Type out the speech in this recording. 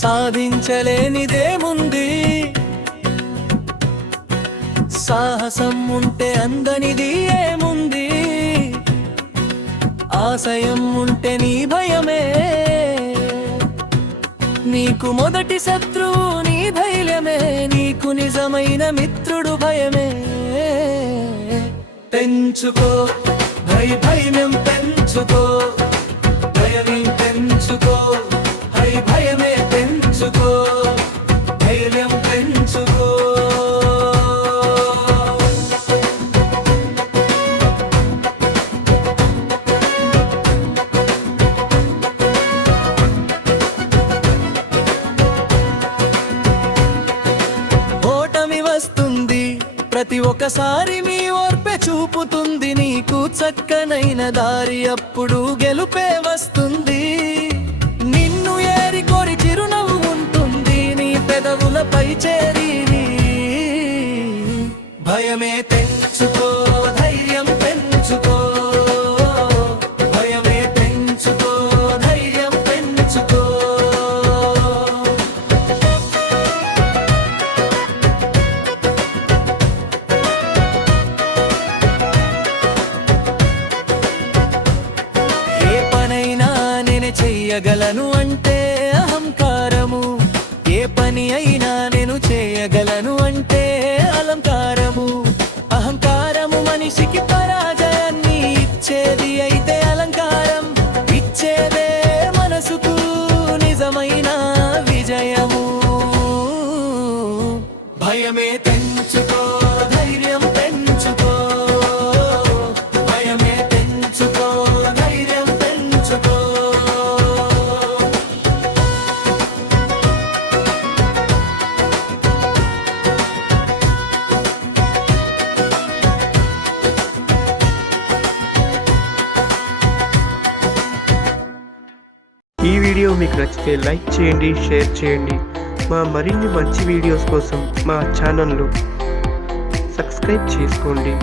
సాధించలేనిదేముంది, సాహసం ఉంటే అందనిది ఏముంది, ఆశయం ఉంటే నీ భయమే, నీకు మొదటి శత్రువు నీ ధైర్యమే, నీకు నిజమైన మిత్రుడు భయమే. పెంచుకో భయం పెంచుకో, భయం పెంచుకో, భయమే పెంచుకో, ధైర్యం పెంచుకో. ఓటమి వస్తుంది ప్రతి ఒక్కసారి, మీ ఓర్పే చూపుతుంది నీకు చక్కనైన దారి, అప్పుడు గెలుపే వస్తుంది. నిన్ను ఏరి కోరి చిరునవ్వు ఉంటుంది నీ పెదవులపై చేరి. భయమే పెంచుకో, ధైర్యం పెంచుకో, భయమే పెంచుకో, ధైర్యం పెంచుకో. ఏ పనైనా నేను చెయ్యగలను అంటే అహంకారము, ఏ పని అయినా నేను చేయగలను అంటే అలంకారము. అహంకారము మనిషికి పరాజయాన్ని ఇచ్చేది, అయితే అలంకారం ఇచ్చేదే మనసుకు నిజమైన విజయము. భయమే పెంచుకో, ధైర్యం పెంచుకో, భయమే పెంచుకో, ధైర్యం పెంచుకో. ఈ వీడియో మీకు నచ్చితే లైక్ చేయండి, షేర్ చేయండి. మా మరిన్ని మంచి వీడియోస్ కోసం మా ఛానల్ను సబ్స్క్రైబ్ చేసుకోండి.